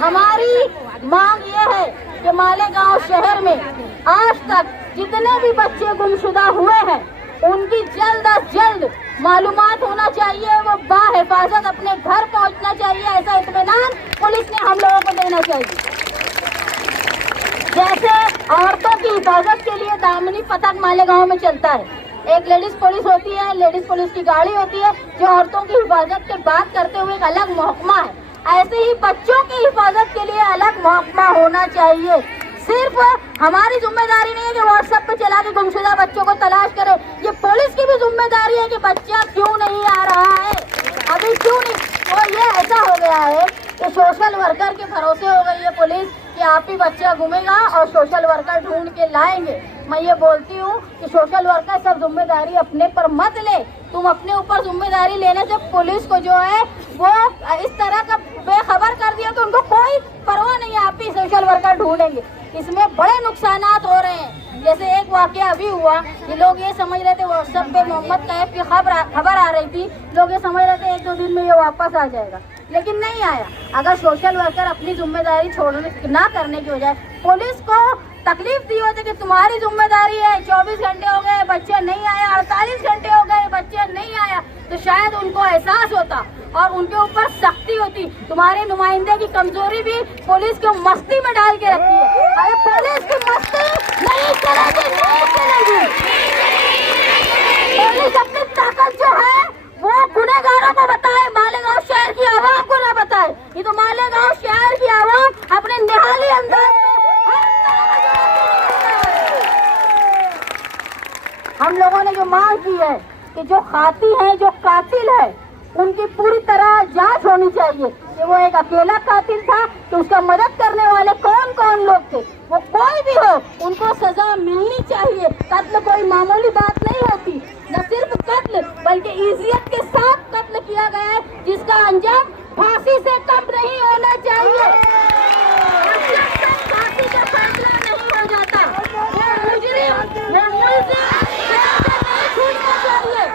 हमारी मांग ये है कि मालेगांव शहर में आज तक जितने भी बच्चे गुमशुदा हुए हैं उनकी जल्द अज जल्द मालूमात होना चाहिए, वो बाहिफाजत अपने घर पहुंचना चाहिए, ऐसा इत्मीनान पुलिस ने हम लोगों को देना चाहिए। जैसे औरतों की हिफाजत के लिए दामनी पथक मालेगांव में चलता है, एक लेडीज पुलिस होती है, लेडीज पुलिस की गाड़ी होती है जो औरतों की हिफाजत की बात करते हुए एक अलग महकमा है, ऐसे ही बच्चों की हिफाजत के लिए अलग महकमा होना चाहिए। सिर्फ हमारी जिम्मेदारी नहीं है कि व्हाट्सएप पे चला के गुमशुदा बच्चों को तलाश करे, ये पुलिस की भी जिम्मेदारी है कि बच्चा क्यों नहीं आ रहा है, अभी क्यों नहीं। तो ये ऐसा हो गया है कि सोशल वर्कर के भरोसे हो गई है पुलिस कि आप ही बच्चा घूमेगा और सोशल वर्कर ढूंढ के लाएंगे। मैं ये बोलती हूँ कि सोशल वर्कर सब जिम्मेदारी अपने पर मत ले, तुम अपने ऊपर जिम्मेदारी लेने से पुलिस को जो है वो इस तरह का बेखबर कर दिया कि उनको कोई परवाह नहीं है, आप ही सोशल वर्कर ढूंढेंगे। इसमें बड़े नुकसानात हो रहे हैं। जैसे एक वाकया अभी हुआ, ये लोग ये समझ रहे थे व्हाट्सएप पे मोहम्मद कैफ की खबर आ रही थी, लोग ये समझ रहे थे 1-2 दिन में ये वापस आ जाएगा, लेकिन नहीं आया। अगर सोशल वर्कर अपनी जिम्मेदारी छोड़ने ना करने की बजाय पुलिस को तकलीफ दी होती कि तुम्हारी जिम्मेदारी है, 24 घंटे हो गए बच्चे नहीं आए, 48 घंटे हो गए बच्चे नहीं आया, तो शायद उनको एहसास होता और उनके ऊपर सख्ती होती। तुम्हारे नुमाइंदे की कमजोरी भी पुलिस को मस्ती में डाल के रखी है। अरे पुलिस की मस्ती नहीं चलेगी, नहीं चलेगी। पुलिस अपनी ताकत जो है वो गुनहगारों को बताए, मालेगांव शहर की आवाम को ना बताए। ये तो मालेगांव शहर की आवाम अपने निहाली अंदाज में हम लोगों ने जो मांग की है कि जो खाती है, जो कातिल है, उनकी पूरी तरह जांच होनी चाहिए कि वो एक अकेला कातिल था कि उसका मदद करने वाले कौन कौन लोग थे, वो कोई भी हो उनको सजा मिलनी चाहिए। कत्ल कोई मामूली बात नहीं होती, न सिर्फ कत्ल बल्कि इज्जत के साथ कत्ल किया गया है जिसका अंजाम फांसी से कम नहीं होना चाहिए। फांसी का फैसला नहीं हो जाता, वो मुजरिम वो मुल्जिम छूटना चाहिए।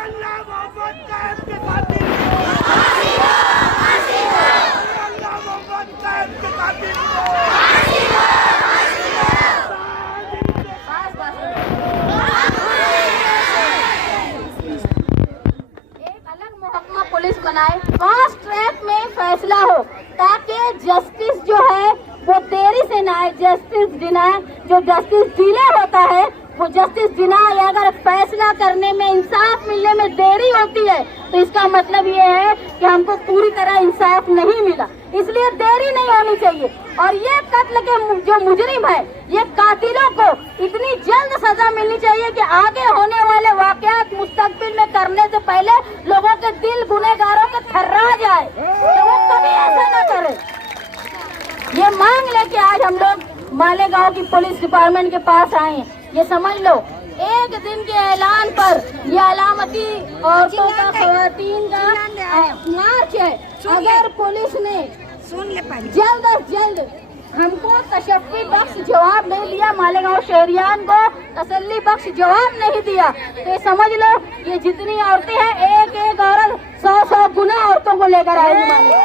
पुलिस बनाए, फास्ट ट्रैक में फैसला हो ताकि जस्टिस जो है वो देरी से ना आए। जस्टिस डिनाय, जो जस्टिस डिले होता है वो जस्टिस डिनाय, अगर फैसला करने में, इंसाफ मिलने में देरी होती है तो इसका मतलब ये है कि हमको पूरी तरह इंसाफ नहीं मिला, इसलिए देरी नहीं होनी चाहिए। और ये कत्ल के जो मुजरिम है, ये कातिलों को इतनी जल्द सजा मिलनी चाहिए कि आगे होने वाले वाकयात मुस्तकबिल में करने से पहले लोगों के दिल गुनहगारों के थर्रा जाए, तो वो कभी ऐसा न करे। ये मांग लेके आज हम लोग मालेगांव की पुलिस डिपार्टमेंट के पास आए हैं। ये समझ लो, एक दिन के ऐलान पर ये अलामती औरतों का, खवातीन का मार्च है। अगर पुलिस ने जल्द अज जल्द हमको तशफ़्फ़ी बख्श जवाब नहीं दिया, मालेगांव शहरियान को तसल्ली बख्श जवाब नहीं दिया, तो ये समझ लो ये जितनी औरतें हैं, एक एक औरत 100 गुना औरतों को लेकर आएगी मालेगांव।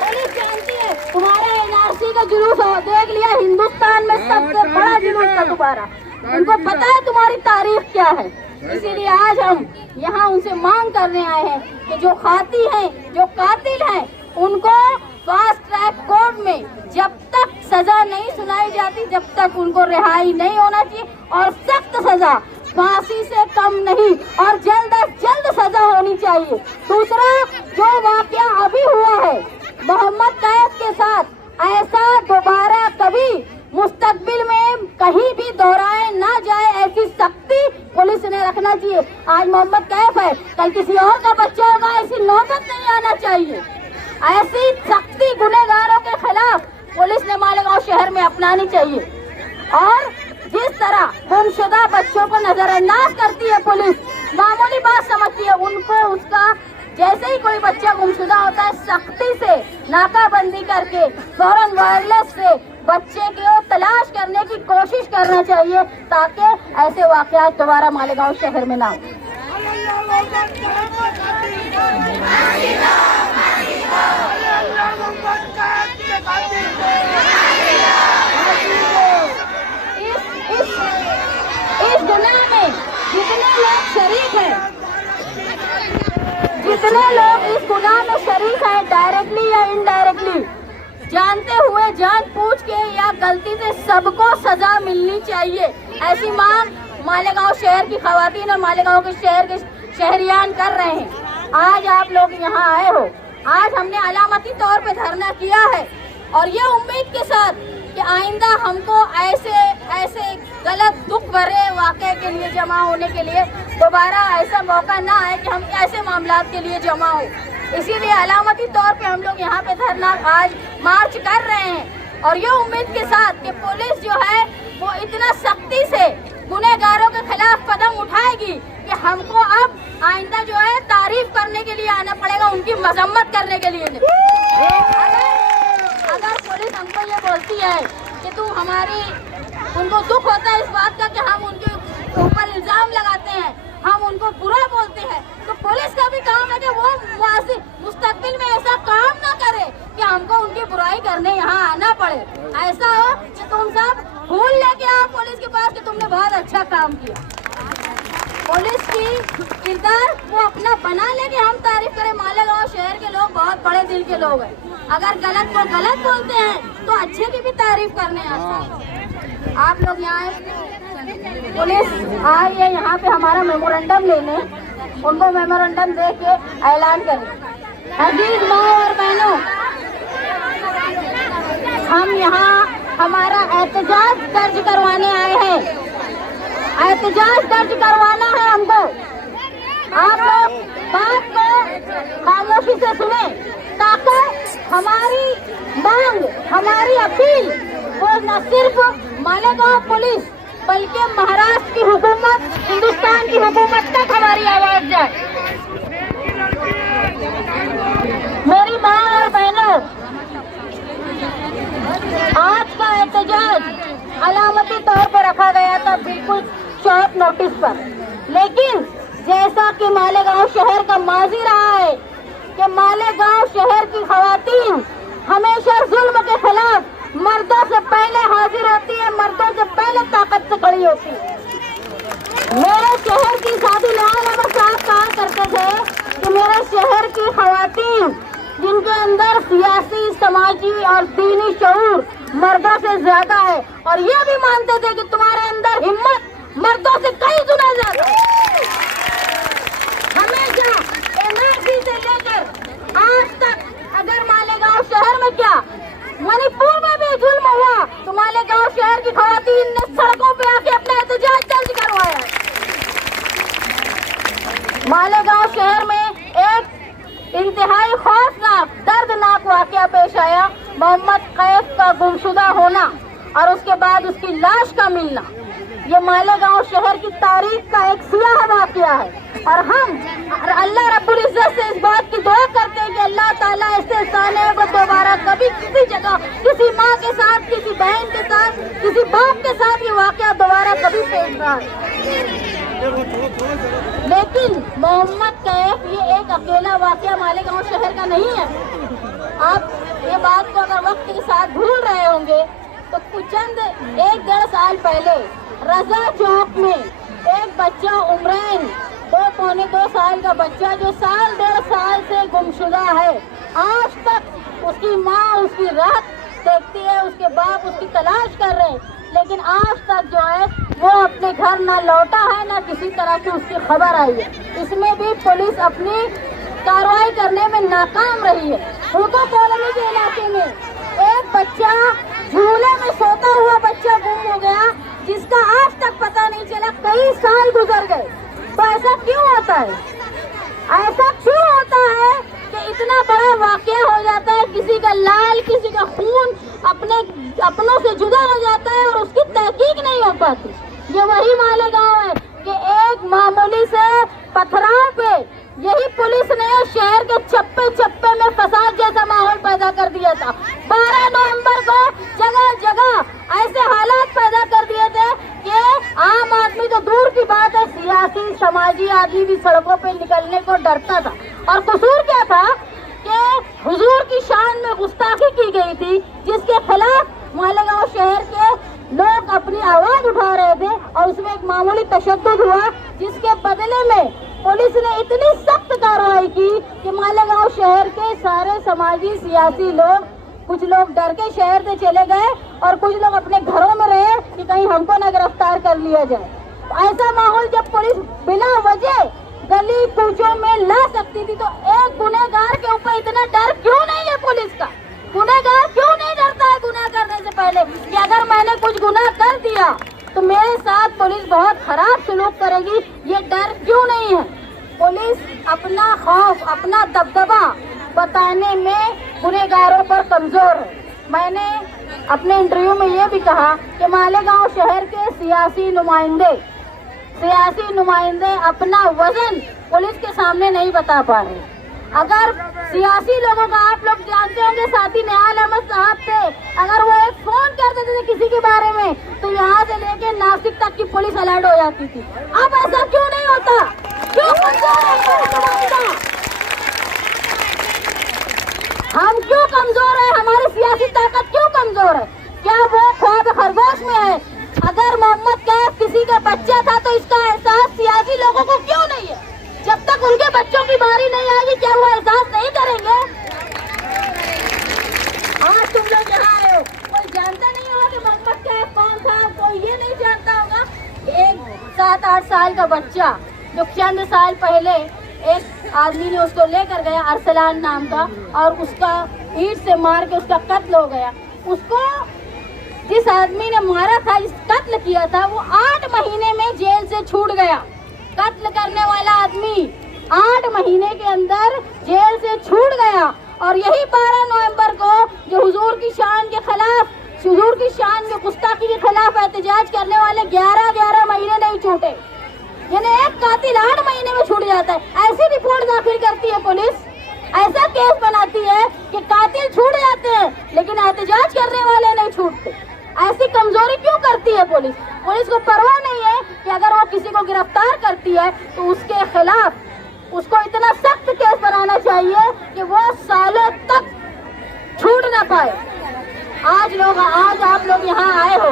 पुलिस जानती है तुम्हारा एनआरसी का जुलूस देख लिया, हिंदुस्तान में सबसे बड़ा जुलूस था तुम्हारा, उनको पता है तुम्हारी तारीख क्या है। इसीलिए आज हम यहाँ उनसे मांग करने आए हैं कि जो खाती हैं, जो कातिल हैं, उनको फास्ट ट्रैक कोर्ट में जब तक सजा नहीं सुनाई जाती, जब तक उनको रिहाई नहीं होना चाहिए, और सख्त सजा, फांसी से कम नहीं, और जल्द अज जल्द सजा होनी चाहिए। दूसरा, जो वाकया अभी हुआ है मोहम्मद कैफ के साथ, ऐसा दोबारा कभी मुस्तकबिल में कहीं भी दोहराए ना जाए, ऐसी सख्ती पुलिस ने रखना चाहिए। आज मोहम्मद कैफ है, कल किसी और का बच्चा होगा, ऐसी नौबत नहीं आना चाहिए। ऐसी सख्ती गुनहगारों के खिलाफ पुलिस ने मालेगांव शहर में अपनानी चाहिए। और जिस तरह गुमशुदा बच्चों को नजरअंदाज करती है पुलिस, मामूली बात समझती है, उनको उसका जैसे ही कोई बच्चा गुमशुदा होता है सख्ती से नाकाबंदी करके फौरन वायरलेस से बच्चे को तलाश करने की कोशिश करना चाहिए, ताकि ऐसे वाकयात दोबारा मालेगांव शहर में ना हो। जितने लोग इस गुनाह में शरीक हैं, डायरेक्टली या इनडायरेक्टली, जानते हुए, जान पूछ के या गलती से, सबको सजा मिलनी चाहिए। ऐसी मांग मालेगांव शहर की खवातीन और मालेगांव के शहर के शहरियान कर रहे हैं। आज आप लोग यहाँ आए हो, आज हमने अलामती तौर पे धरना किया है और ये उम्मीद के साथ कि आइंदा हमको ऐसे गलत दुख भरे वाक़े के लिए जमा होने के लिए दोबारा ऐसा मौका ना आए कि हम ऐसे मामलात के लिए जमा हो। इसीलिए अलामती तौर पे हम लोग यहाँ पे धरना आज मार्च कर रहे हैं और ये उम्मीद के साथ कि पुलिस जो है वो इतना सख्ती से गुनहगारों के खिलाफ कदम उठाएगी कि हमको अब आइंदा जो है तारीफ करने के लिए आना पड़ेगा, उनकी मजम्मत करने के लिए। अगर पुलिस हमको ये बोलती है कि तू हमारी, उनको दुख होता है इस बात का कि हम उनके ऊपर इल्जाम लगाते हैं, हम उनको बुरा बोलते हैं, तो पुलिस का भी काम है कि वो मुस्तकबिल में ऐसा काम ना करे कि हमको उनकी बुराई करने यहाँ आना पड़े। ऐसा हो कि तुम सब फूल लेके आओ पुलिस के पास कि तुमने बहुत अच्छा काम किया। पुलिस की किरदार वो अपना बना ले कि हम तारीफ करें। मालेगांव शहर के लोग बहुत बड़े दिल के लोग हैं, अगर गलत को गलत बोलते हैं तो अच्छे की भी तारीफ करने आते हैं। आप लोग यहाँ पुलिस आई है यहाँ पे हमारा मेमोरेंडम लेने, उनको मेमोरेंडम दे के ऐलान करें। अजीज माँ और बहनों, हम यहाँ हमारा एहतजाज दर्ज करवाने आए हैं, एहतजाज दर्ज करवाना है हमको। आप लोग बात को खामोशी से सुने ताकि हमारी मांग, हमारी अपील वो न सिर्फ मालेगांव पुलिस बल्कि महाराष्ट्र की हुकूमत, हिंदुस्तान की हुकूमत तक हमारी आवाज जाए। मेरी माँ और बहनों, आज का एहतजाज अलामती तौर पर रखा गया था बिल्कुल शॉर्ट नोटिस पर, लेकिन जैसा कि मालेगांव शहर का माजी रहा है कि मालेगांव शहर की खवातीन हमेशा जुल्म के खिलाफ मर्दों से पहले हाजिर होती है, मर्दों से पहले ताकत से खड़ी होती है। मेरे शहर की शादी लाल अहमद साहब कहा करते थे कि मेरे शहर की खवातीन जिनके अंदर सियासी, समाजी और दीनी शऊर मर्दों से ज्यादा है, और ये भी मानते थे कि तुम्हारे अंदर हिम्मत मर्दों से कई गुना ज्यादा है। हमेशा एनआरसी से लेकर आज तक, अगर मालेगांव शहर में क्या मणिपुर में भी जुल्म हुआ तो मालेगांव शहर की खवातीन ने सड़कों पे आके अपना एहतजाज दर्ज करवाया। मालेगांव शहर में एक इंतहाई खौफनाक, दर्दनाक वाकया पेश आया, मोहम्मद कैफ का गुमशुदा होना और उसके बाद उसकी लाश का मिलना। ये मालेगांव शहर की तारीख का एक सियाह वाकया है और हम अल्लाह रब्बुल इज्जत से इस बात की दुआ करते हैं कि अल्लाह ताला ऐसे साने को दोबारा कभी किसी जगह, किसी माँ के साथ, किसी बहन के साथ, किसी बाप के साथ ये वाकया दोबारा कभी पेश ना आए। लेकिन मोहम्मद कैफ ये एक अकेला वाकया मालेगांव शहर का नहीं है। आप ये बात को अगर वक्त के साथ भूल रहे होंगे तो कुछ चंद 1-1.5 साल पहले रजा चौक में एक बच्चा उम्रैन 2-2 साल का बच्चा जो 1.5 साल से गुमशुदा है, आज तक उसकी माँ उसकी राह देखती है, उसके बाप उसकी तलाश कर रहे हैं, लेकिन आज तक जो है वो अपने घर ना लौटा है, ना किसी तरह की उसकी खबर आई है। इसमें भी पुलिस अपनी कार्रवाई करने में नाकाम रही है। हुको कॉलोनी के इलाके में एक बच्चा, झूले में सोता हुआ बच्चा गुम हो गया, जिसका आज तक पता नहीं चला, कई साल गुजर गए। तो ऐसा क्यों होता है? ऐसा क्यों होता है कि इतना बड़ा वाकया हो जाता है, किसी का लाल, किसी का खून अपनों से जुदा हो जाता है और उसकी तहकीक नहीं हो पाती। ये वही मालेगांव है कि एक मामूली से पथराव पे यही पुलिस ने शहर के चप्पे चप्पे में फसाद जैसा माहौल पैदा कर दिया था। 12 नवंबर को जगह जगह ऐसे हालात पैदा कर दिए थे कि आम आदमी तो दूर की बात है, सियासी समाजी आदमी भी सड़कों पे निकलने को डरता था। और कसूर क्या था कि हुजूर की शान में गुस्ताखी की गई थी, जिसके खिलाफ मालेगांव शहर के लोग अपनी आवाज उठा रहे थे और उसमें एक मामूली तशद्दुद हुआ, जिसके बदले में पुलिस ने इतनी सख्त कार्रवाई की कि मालेगांव शहर के सारे समाजी सियासी लोग, कुछ लोग डर के शहर से चले गए और कुछ लोग अपने घरों में रहे कि कहीं हमको न गिरफ्तार कर लिया जाए। ऐसा माहौल जब पुलिस बिना वजह गली कूचों में ला सकती थी, तो एक गुनहगार के ऊपर इतना डर क्यों नहीं है पुलिस का? गुनहगार क्यों नहीं डरता है गुनाह करने से पहले कि अगर मैंने कुछ गुनाह कर दिया तो मेरे साथ पुलिस बहुत खराब सलूक करेगी? ये डर क्यों नहीं है? पुलिस अपना खौफ, अपना दबदबा बताने में गुनहगारों पर कमजोर है। मैंने अपने इंटरव्यू में ये भी कहा कि मालेगांव शहर के सियासी नुमाइंदे अपना वजन पुलिस के सामने नहीं बता पा रहे। अगर सियासी लोगों का, आप लोग जानते होंगे, साथी निहाल अहमद साहब थे, अगर वो एक फोन कर देते थे किसी के बारे में तो यहाँ से लेके नासिक तक की पुलिस अलर्ट हो जाती थी। अब ऐसा क्यों नहीं होता? क्यों कमजोर है हमारा नुमाइंदा? हम क्यों कमजोर है? हमारी सियासी ताकत क्यों कमजोर है? क्या वो ख्वाब खरगोश में है? अगर मोहम्मद कैफ किसी का बच्चा था तो इसका एहसास सियासी लोगों को क्यों नहीं है? जब तक उनके बच्चों की बारी नहीं आएगी क्या वो एहसास नहीं करेंगे? आज तुम लोग यहाँ आए हो, कोई जानता नहीं होगा कि मोहम्मद कैफ कौन था? कोई ये नहीं जानता होगा एक 7-8 साल का बच्चा जो चंद साल पहले एक आदमी ने उसको लेकर गया, अरसलान नाम का, और उसका ईंट से मार के उसका कत्ल हो गया। उसको जिस आदमी ने मारा था, जिस कत्ल किया था, वो 8 महीने में जेल से छूट गया। कत्ल करने वाला आदमी 8 महीने के अंदर जेल से छूट गया। और यही 12 नवंबर को जो हुजूर की शान के खिलाफ, हुजूर की शान में गुस्ताखी के खिलाफ एहतजाज करने वाले 11 महीने नहीं छूटे। यानी एक कातिल 8 महीने में छूट जाता है। ऐसी रिपोर्ट दाखिल करती है पुलिस, ऐसा केस बनाती है कि कातिल छूट जाते हैं लेकिन एहतजाज करने वाले नहीं छूटते। ऐसी कमजोरी क्यों करती है पुलिस? पुलिस को परवाह नहीं है कि अगर वो किसी को गिरफ्तार करती है तो उसके खिलाफ उसको इतना सख्त केस बनाना चाहिए कि वो सालों तक छूट ना पाए। आज आप लोग यहाँ आए हो,